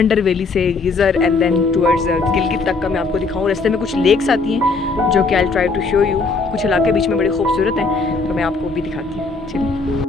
Under valley से geyser and then towards Gilgit तक का मैं आपको दिखाऊँ। रास्ते में कुछ लेक्स आती हैं जो कि I try to show you. कुछ इलाके बीच में बड़े खूबसूरत हैं तो मैं आपको भी दिखाती हूँ। चलिए।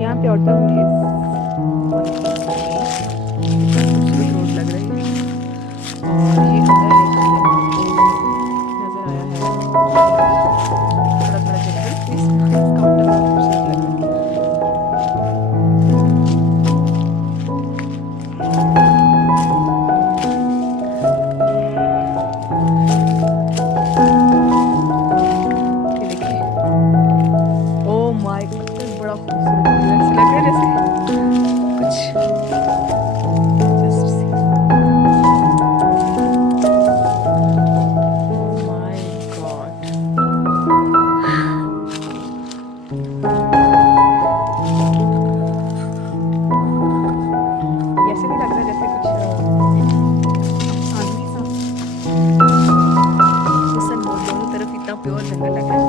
यहाँ पे ऑटो है, खूबसूरत रोड लग रही है और ये अंदर नजर आया है थोड़ा थोड़ा जंगल। इसका ऑटो बहुत खूबसूरत लग रहा है। देखिए, ओह माय गॉड, बड़ा खूबसूरत लग रहा है जैसे कुछ just see. Oh my God, ऐसे नहीं लग रहा जैसे कुछ आदमी सा। हुसन दोनों तरफ इतना प्योर जंगल लग रहा है।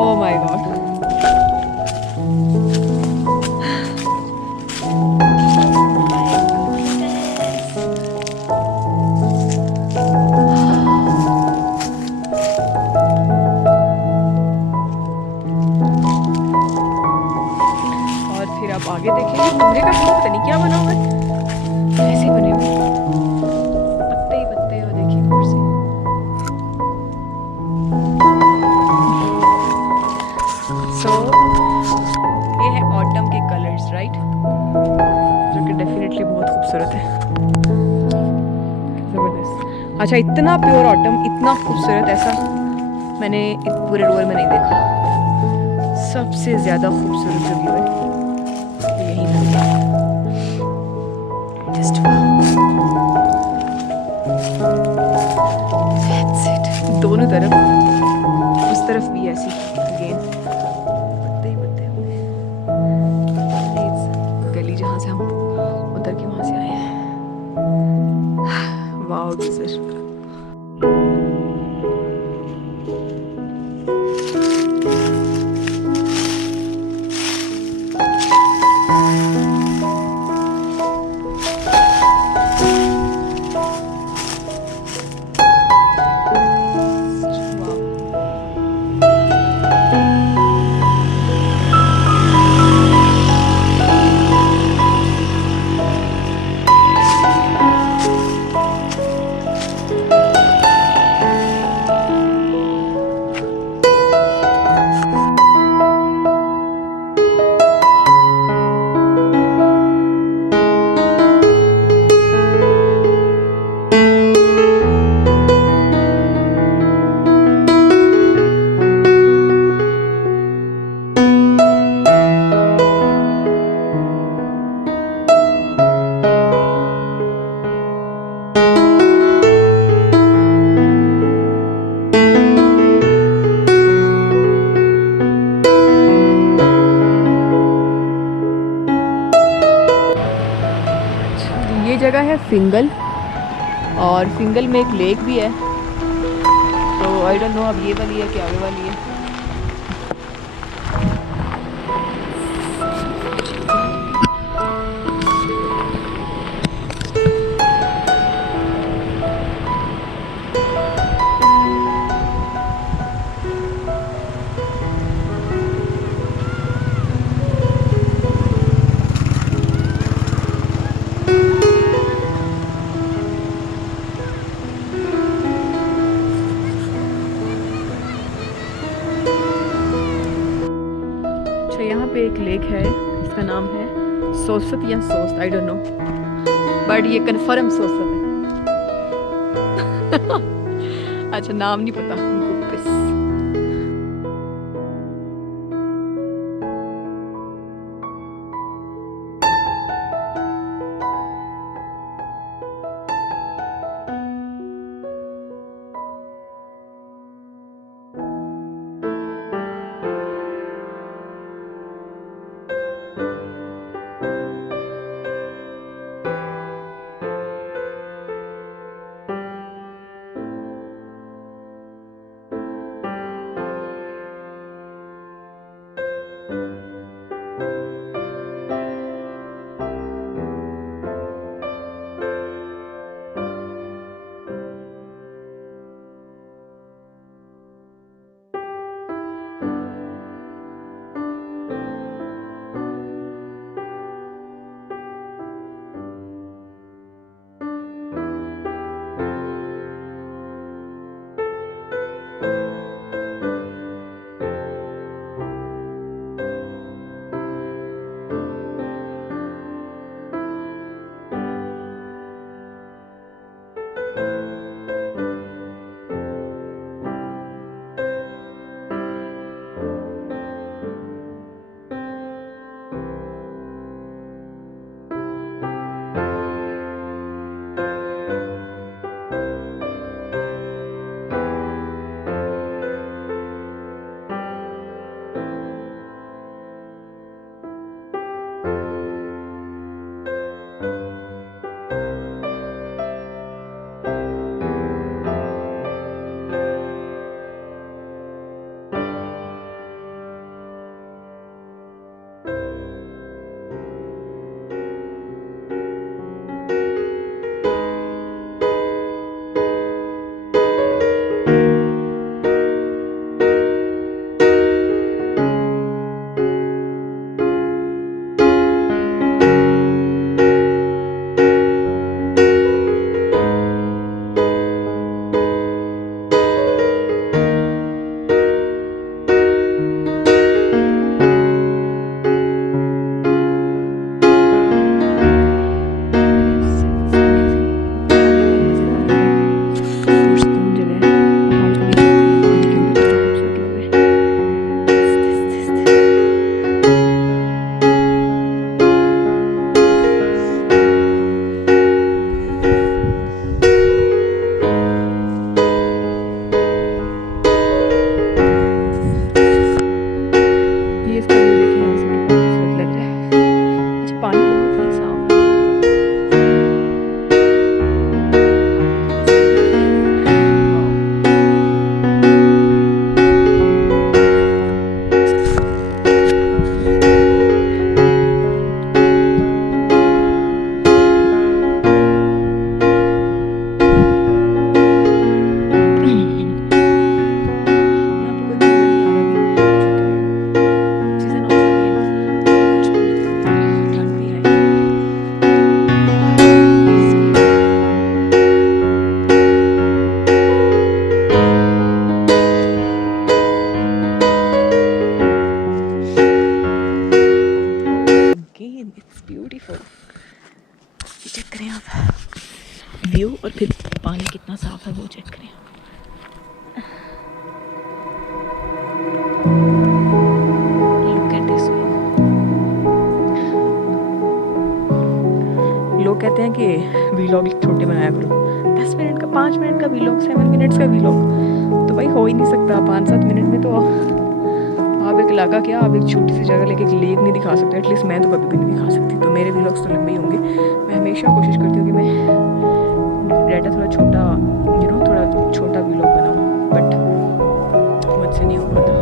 ओह माय गॉड, और फिर आप आगे देखेंगे घूमने का शौक पता नहीं क्या बना हुआ है, ऐसे बने हुए पत्ते ही पत्ते। और देखिए ऊपर से सो ये है ऑटम के कलर्स, राइट, जो कि डेफिनेटली बहुत खूबसूरत है, ज़बरदस्त। अच्छा, इतना प्योर ऑटम, इतना खूबसूरत, ऐसा मैंने पूरे रोल में नहीं देखा। सबसे ज़्यादा खूबसूरत जो व्यू है यही लगता है। Just that's it. दोनों तरफ, उस तरफ भी ऐसी अगेन पत्ते ही पत्ते होंगे। गली जहाँ से हम उतर के वहाँ से आए हैं। Wow geyser. ये जगह है फिंगल, और फिंगल में एक लेक भी है। तो आई डोंट नो अब ये वाली है कि आगे वाली है। यहाँ पे एक लेक है, इसका नाम है सोसत या सोस्त, आई डोंट नो, बट ये कन्फर्म सोसत है। अच्छा नाम नहीं पता, गुप्पिस। व्यू और फिर पानी कितना साफ है वो चेक करें। Look at this view. लोग कहते हैं कि वीलॉग छोटे बनाया करो, 10 मिनट का, 5 मिनट का वीलॉग, 7 मिनट्स का वीलॉग तो भाई हो ही नहीं सकता 5-7 मिनट में। तो आप एक इलाका क्या, आप एक छोटी सी जगह लेके एक लेक नहीं दिखा सकते, एटलीस्ट मैं तो कभी भी नहीं दिखा सकती। तो मेरे वीलॉग्स तो लंबे ही होंगे। मैं हमेशा कोशिश करती हूँ कि मैं डाटा थोड़ा छोटा, थोड़ा छोटा वीलॉग बनाऊँ, बट मुझसे नहीं हो पाता।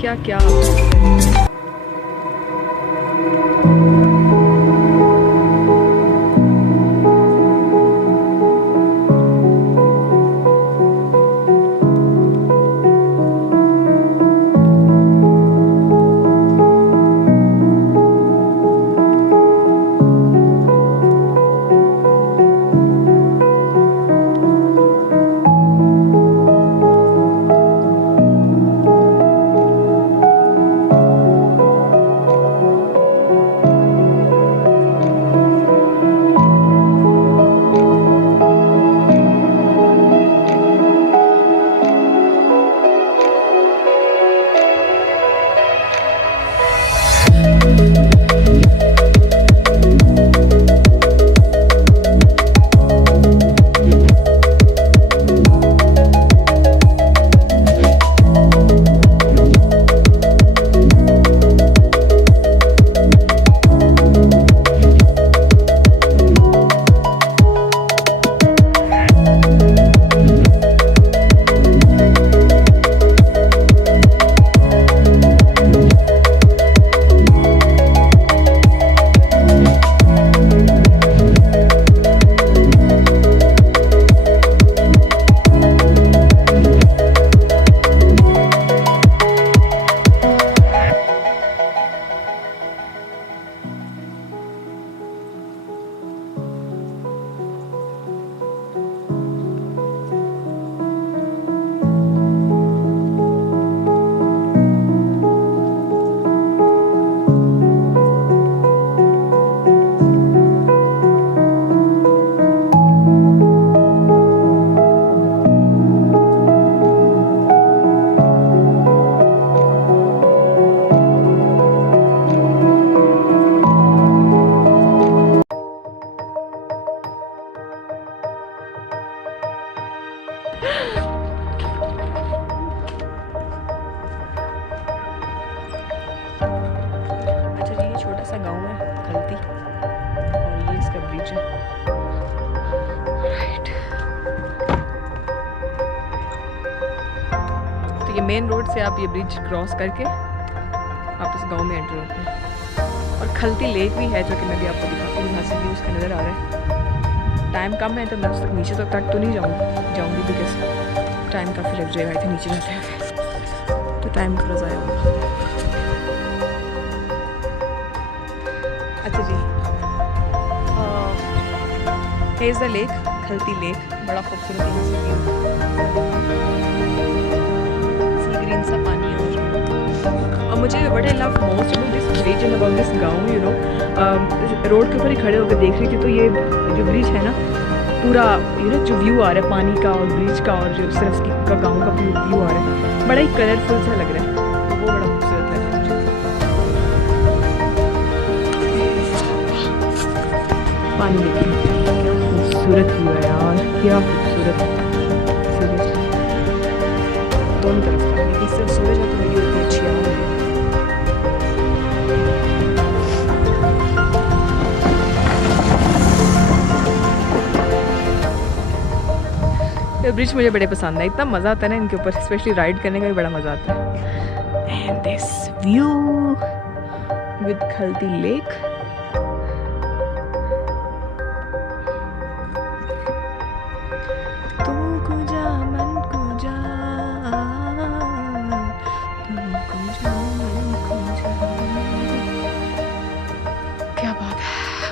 क्या क्या मेन रोड से आप ये ब्रिज क्रॉस करके आप इस गांव में एंटर होते हैं। और खलती लेक भी है जो कि मैं भी आपको दिखाती हूँ। यहाँ से भी उसका नज़र आ रहा है। टाइम कम है तो मैं उस तक नीचे तक तो नहीं जाऊँगी बिकॉज टाइम काफ़ी लग जाएगा इधर नीचे जाते हुए, तो टाइम थोड़ा ज़ाया होगा। अच्छा जी, हेज़ द लेक, खलती लेक, बड़ा खूबसूरत है ग्रीन सा पानी है। और मुझे what I love most about this bridge and about this गाँव, यू नो, रोड के ऊपर ही खड़े होकर देख रही थी तो ये जो ब्रिज है ना, पूरा यू नो जो व्यू आ रहा है पानी का और ब्रिज का और जो सिर्फ का गाँव का व्यू आ रहा है, बड़ा ही कलरफुल सा लग रहा है, तो वो बड़ा खूबसूरत लग रहा है मुझे। पानी देखिए क्या खूबसूरत व्यू है यार, क्या खूबसूरत है दोनों तरफ का। इससे सूरज है तो वीडियो इतनी अच्छी आ रही है। ये ब्रिज मुझे बड़े पसंद है, इतना मज़ा आता है ना इनके ऊपर, स्पेशली राइड करने का भी बड़ा मज़ा आता है। And this view with Khalti lake.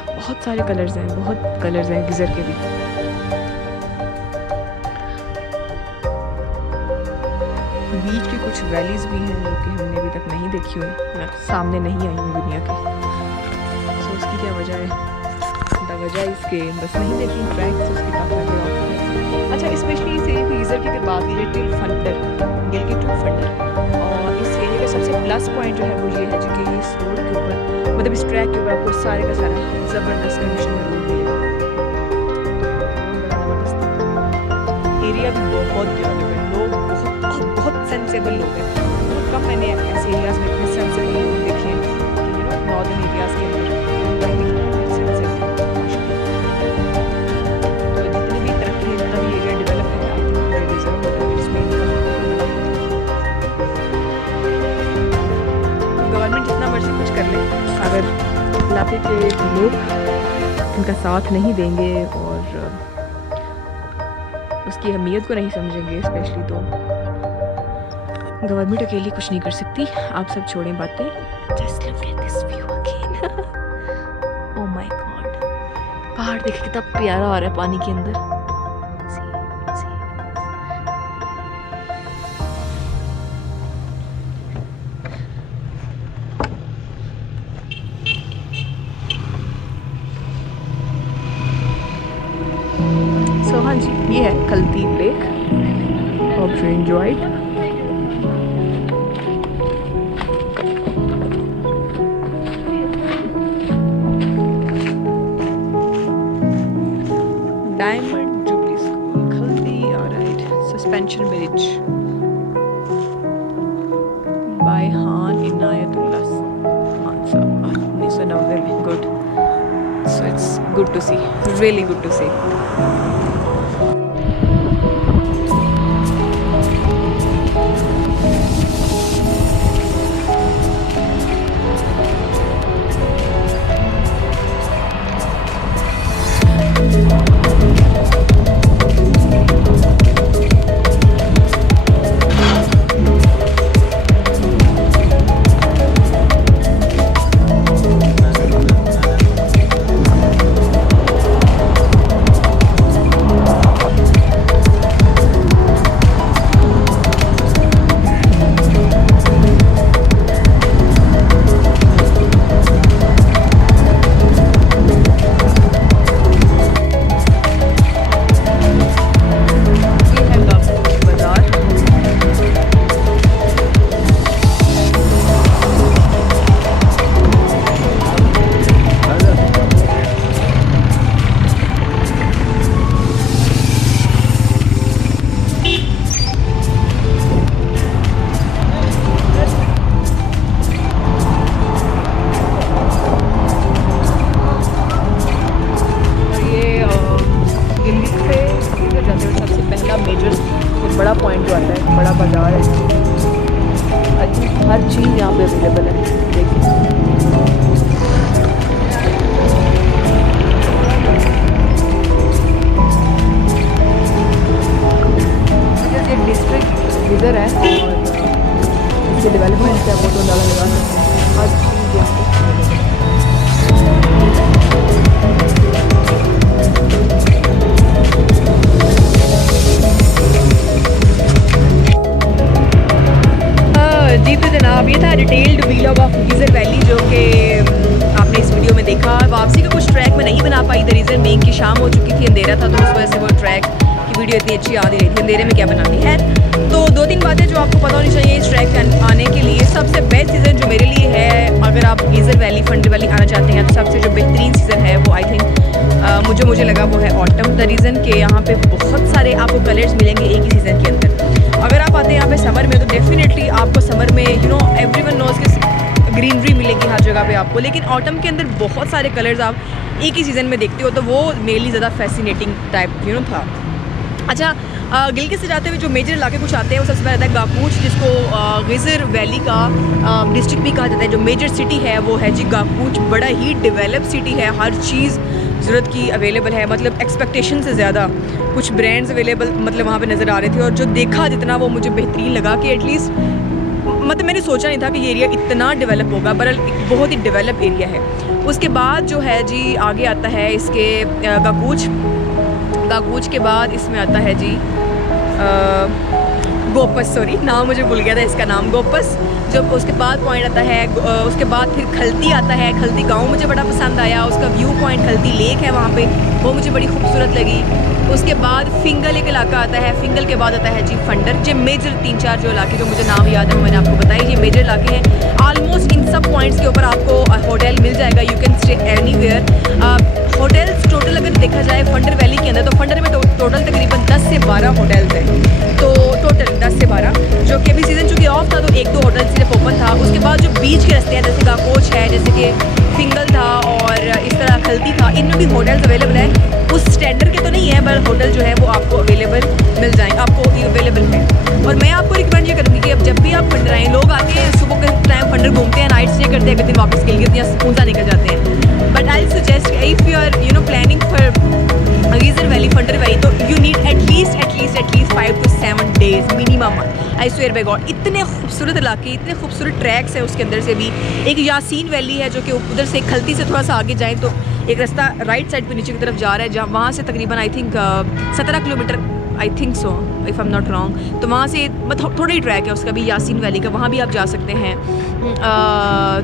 बहुत सारे कलर्स हैं, बहुत कलर्स हैं गिज़र के भी। बीच की कुछ वैलीज़ भी हैं जो कि हमने अभी तक नहीं देखी हुई, मैं सामने नहीं आई हूँ दुनिया की। सो उसकी क्या वजह है? द वजह इसके बस नहीं देखी ट्रैक्स उसके काफ़ी। अच्छा, स्पेशली इस गिज़र की अगर बात की टिल फंडर, गिलगिट टू फंडर, और इस एरिया का सबसे प्लस पॉइंट जो है वो ये है जो कि इस रोड के ऊपर, मतलब इस ट्रैक के ऊपर आपको सारे का सारा ज़बरदस्त कंडीशन में रोड भी है। बड़ा ज़बरदस्त एरिया भी बहुत डेवलप है, लोग बहुत सेंसेबल लोग हैं। बहुत कम मैंने ऐसे एरियाज़ में इतने सेंसेबल लोग देखे हैं, यू नो, नॉर्दर्न एरियाज़ के अंदर सेंसेबल। तो जितनी भी तरक्की है, जितना भी एरिया डेवलप है, आई थिंक दे डिजर्व साथ नहीं देंगे और उसकी अहमियत को नहीं समझेंगे स्पेशली, तो गवर्नमेंट अकेली कुछ नहीं कर सकती। आप सब छोड़ें बातें, just look at this view again. Oh my God, पहाड़ देख कितना प्यारा आ रहा है पानी के अंदर। सो हाँ जी, ये है Khalti lake. Hope you enjoyed. Diamond jubilee school Khalti, alright. Suspension bridge by हान इनायतुल्लाह खान साहब 1990 में। Good, so it's good to see, really good to see. बड़ा पॉइंट जो आता है, बड़ा बाजार है। आई थिंक हर चीज़ यहाँ पे अवेलेबल है। देखिए ये डिस्ट्रिक्ट इधर है और इसके डेवलपमेंट से फोटो अंदाजा लगा सकते हैं। हर चीज़ यहाँ पे जी। तो जनाब, ये था detailed vlog of geyser valley जो कि आपने इस वीडियो में देखा। वापसी का कुछ ट्रैक में नहीं बना पाई, द रीज़न बीइंग कि शाम हो चुकी थी, अंधेरा था, तो उस वजह से वो ट्रैक की वीडियो इतनी अच्छी आ नहीं रही थी। अंधेरे में क्या बनाती है। तो 2-3 बातें जो आपको पता होनी चाहिए इस ट्रैक पे आने के लिए। सबसे बेस्ट सीज़न जो मेरे लिए है, अगर आप गीज़र वैली फंडर वैली आना चाहते हैं, तो सबसे जो बेहतरीन सीज़न है वो आई थिंक मुझे लगा वो है ऑटम। द रीज़न कि यहाँ पे बहुत सारे आपको कलर्स मिलेंगे एक ही सीज़न के अंदर। अगर आप आते हैं यहाँ पे समर में, तो डेफिनेटली आपको समर में एवरीवन नोज़ कि ग्रीनरी मिलेगी हर जगह पे आपको, लेकिन ऑटम के अंदर बहुत सारे कलर्स आप एक ही सीज़न में देखते हो, तो वो मेरे लिए ज़्यादा फैसिनेटिंग टाइप था। अच्छा, गिलगित से जाते हुए जो मेजर इलाके कुछ आते हैं, वो सबसे पहले आता है गाकूच, जिसको गीज़र वैली का डिस्ट्रिक्ट भी कहा जाता है। जो मेजर सिटी है वो है जी गाकूच। बड़ा ही डेवलप सिटी है, हर चीज़ ज़रूरत की अवेलेबल है, मतलब एक्सपेक्टेशन से ज़्यादा कुछ ब्रांड्स अवेलेबल वहाँ पे नज़र आ रहे थे। और जो देखा जितना वो मुझे बेहतरीन लगा कि एटलीस्ट मैंने सोचा नहीं था कि ये एरिया इतना डेवलप होगा, बहरहाल बहुत ही डेवलप एरिया है। उसके बाद जो है जी आगे आता है इसके गाकूच के बाद इसमें आता है जी गोपस, सॉरी नाम मुझे भूल गया था इसका नाम, गोपस। जब उसके बाद पॉइंट आता है, उसके बाद फिर खलती आता है। खलती गांव मुझे बड़ा पसंद आया, उसका व्यू पॉइंट खलती लेक है वहाँ पे, वो मुझे बड़ी खूबसूरत लगी। उसके बाद फिंगल एक इलाका आता है, फिंगल के बाद आता है जी फंडर। जो मेजर 3-4 जो इलाके जो मुझे नाम याद है मैंने आपको बताया, ये मेजर इलाके हैं। ऑलमोस्ट इन सब पॉइंट्स के ऊपर आपको होटल मिल जाएगा, you can stay anywhere. Hotels total अगर देखा जाए फंडर वैली के अंदर, तो फंडर में टोटल तकरीबन 10 से 12 होटल्स हैं। तो टोटल 10 से 12, जो कि अभी सीज़न चूँकि ऑफ था तो 1-2 होटल सिर्फ ओपन था। उसके बाद जो बीच के रास्ते हैं, जैसे गाकोच है, जैसे कि फिंगल था और इस तरह खलती था, इनमें भी होटल्स अवेलेबल है। उस स्टैंडर्ड के तो नहीं है, पर होटल जो है वो आपको अवेलेबल मिल जाएंगे, आपको अवेलेबल है। और मैं आपको रिकमेंड ये करूँगी कि अब जब भी आप फंडर आएँ, लोग आके सुबह के टाइम फंडर घूमते हैं, नाइट स्टे करते हैं, अगले दिन वापस गिलगित या ऊँचा निकल जाते हैं। But I suggest if you are planning Ghizer valley, Phander valley, तो you need at least 5 to 7 days minimum. I swear by God, इतने खूबसूरत इलाके, इतने खूबसूरत ट्रैक्स हैं उसके अंदर से भी। एक यासीन वैली है जो कि उधर से खलती से थोड़ा सा आगे जाएँ तो एक रास्ता राइट साइड पे नीचे की तरफ जा रहा है, जहाँ वहाँ से तकरीबन I think 17 kilometre, I think so if I am not wrong. तो वहाँ से थोड़ा ही ट्रैक है उसका भी, यासीन वैली का, वहाँ भी आप जा सकते हैं।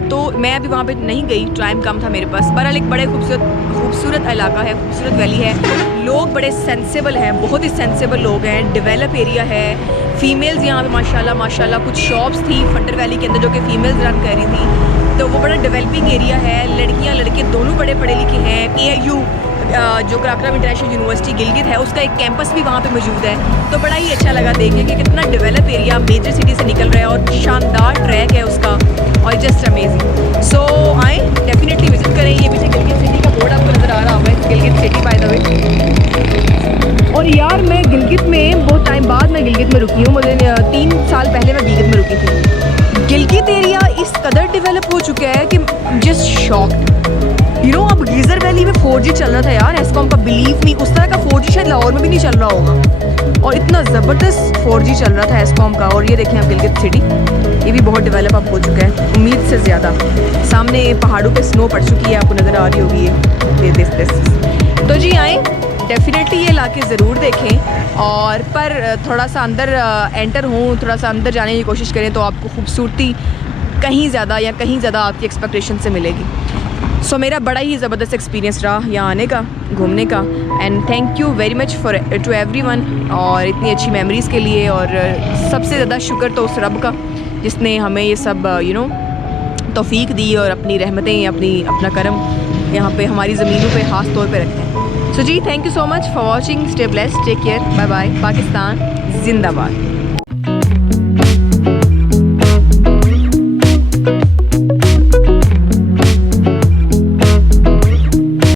तो मैं अभी वहाँ पे नहीं गई, टाइम कम था मेरे पास। बहरहाल एक बड़े खूबसूरत इलाका है, खूबसूरत वैली है। लोग बड़े सेंसेबल हैं, बहुत ही सेंसेबल लोग हैं। डेवलप एरिया है, फ़ीमेल्स यहाँ पे माशाल्लाह कुछ शॉप्स थी फंडर वैली के अंदर जो कि फ़ीमेल्स रन कर रही थी। तो वो बड़ा डेवलपिंग एरिया है, लड़कियाँ लड़के दोनों बड़े पढ़े लिखे हैं। AIU जो कराक्रम इंटरनेशनल यूनिवर्सिटी गिलगित है, उसका एक कैंपस भी वहाँ पे मौजूद है। तो बड़ा ही अच्छा लगा देख के कि कितना डेवलप एरिया मेजर सिटी से निकल रहा है और शानदार ट्रैक है उसका, और जस्ट अमेजिंग। सो आए डेफिनेटली विजिट करें। ये पीछे गिलगित सिटी का बोर्ड आपको नज़र आ रहा होगा, Gilgit city by the way. और यार मैं गिलगित में बहुत टाइम बाद मैं गिलगित में रुकी हूँ, मुझे 3 साल पहले मैं गिलगित में रुकी थी। गिलगित एरिया इस कदर डेवलप हो चुका है कि जस्ट शॉक्ड। यू नो, अब गीज़र वैली में 4G चल रहा था यार एस्कॉम का, बिलीव मी, उस तरह का 4G शायद लाहौर में भी नहीं चल रहा होगा, और इतना ज़बरदस्त 4G चल रहा था एस्कॉम का। और ये देखें आप गिलगित सिटी, ये भी बहुत डेवलप अब हो चुका है उम्मीद से ज़्यादा। सामने पहाड़ों पे स्नो पड़ चुकी है, आपको नज़र आ रही होगी ये दिस। तो जी आएँ, डेफिनेटली ये इलाके ज़रूर देखें, और पर थोड़ा सा अंदर एंटर हों, थोड़ा सा अंदर जाने की कोशिश करें तो आपको खूबसूरती कहीं ज़्यादा आपकी एक्सपेक्टेशन से मिलेगी। सो मेरा बड़ा ही ज़बरदस्त एक्सपीरियंस रहा यहाँ आने का, घूमने का। And thank you very much for to everyone, और इतनी अच्छी मेमोरीज़ के लिए। और सबसे ज़्यादा शुक्र तो उस रब का जिसने हमें ये सब तौफीक दी और अपनी रहमतें, अपना करम यहाँ पे हमारी ज़मीनों पे ख़ास तौर पे रखते हैं। सो जी, thank you so much for watching. Stay blessed, take care, bye bye. Pakistan जिंदाबाद।